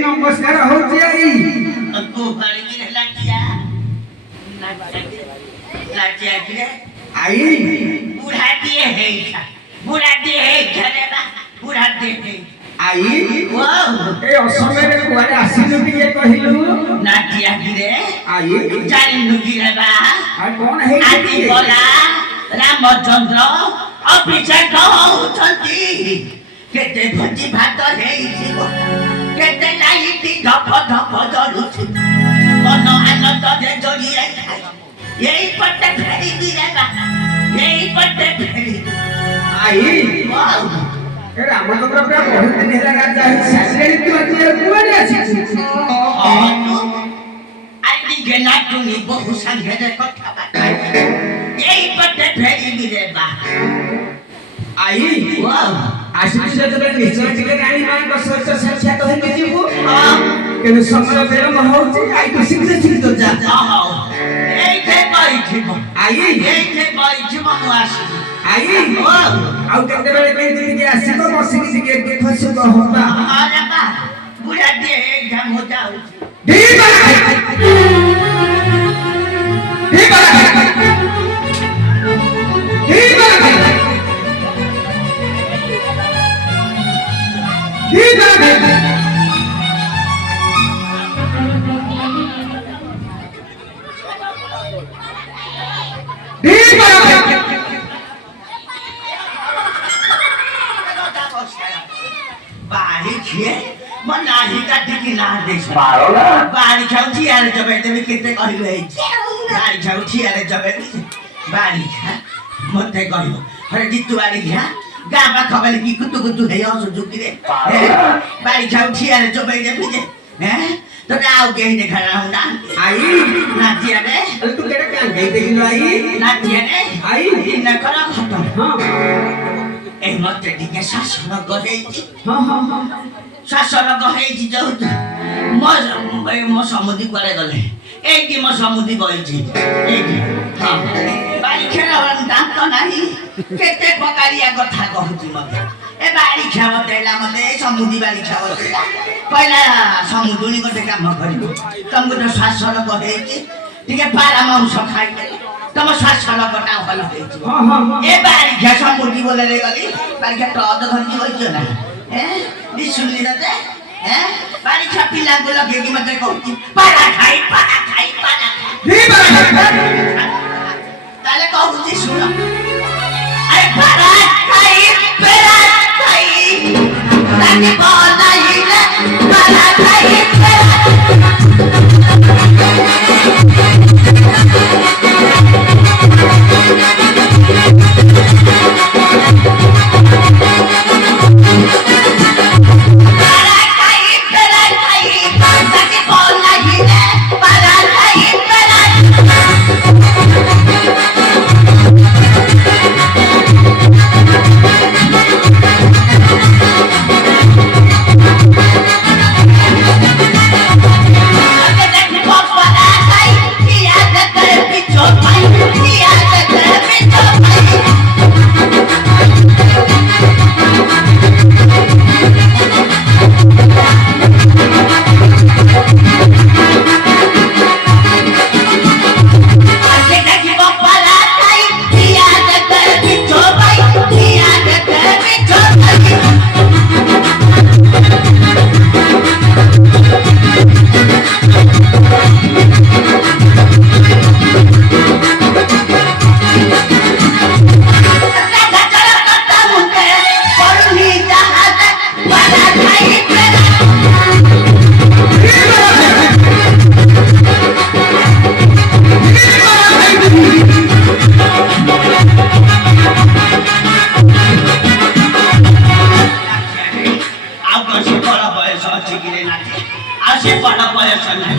नमस्कार होची आई आई बुढ़ाती है बुढ़ाती है आई ए असमय रे कुआरे आसिनु टिके कहिलु नाटिया गिरे आई जानिनु गिरे बा आ कोन हे आदि बोला रामचंद्र अभिषेक होउछंती केते भजी भात हेइछिबो केते लाइटी धप धप जलुछि मन आनंद दे जलिए खाइ यही पट्टे फेरी गिरे बा यही पट्टे फेरी आई वाओ ए रामचंद्र पे बहुत दिन हेला गा जाहि सासरे तू अतिया कुआरे आछि आदि गेना तुनी बहु संगे रे कथा बात यही पट्टे फेरी गिरे बा आई वाओ आशिष जतबे निश्चय टिके रानी मान को सच साक्षात होई मिजिबु केनु समय बेरम होउची आई तो शीघ्र शीघ्र जा एई थे बैठिबो आई एई थे बैठिबो आसी आई आउ केते बेले केते के आसीबो बसी के देखो सुब होता अरे बा बुढ़ा दे एकदम हो जाऊ दी बा दी मनाही का टिकिला देश बारोला बारी खाउची आले जबे तेबे केते कहिलो हे बारी खाउची आले जबे बारी खा मते कहिलो हरे जितु बारी खा गाबा खबले की कुतु कुतु हे असु जुकी रे बारी खाउची आले जबे तेबे हैं तो आओ के ने खड़ा हुंदा आई नाचिया रे तू केटा कान गई देखिलो आई नाचिया रे आई न करा खत्म हां ए मते दिके शासन गरे हां शासन गहेछि जौत म समुद्री करे गले एकी म समुद्री गइछि एकी हां बारी खेलावन दाम त नाही केते पकारिया कथा कहछि मते ए बारी खेवतेला मते समुद्री बारी खेवतेला पहिला समुद्री गते काम गरिबो तमको त शासन गहेछि ठीक है पारा मांस खाइले तम शासन गटा हल हेछि हां हां ए बारी खे समुद्री बोले रे गली बारी खे त धरछि होइछ ना सुनली ते बारी छापी लागो लगे कि मते कहती पारा खाई ताले कहती सुन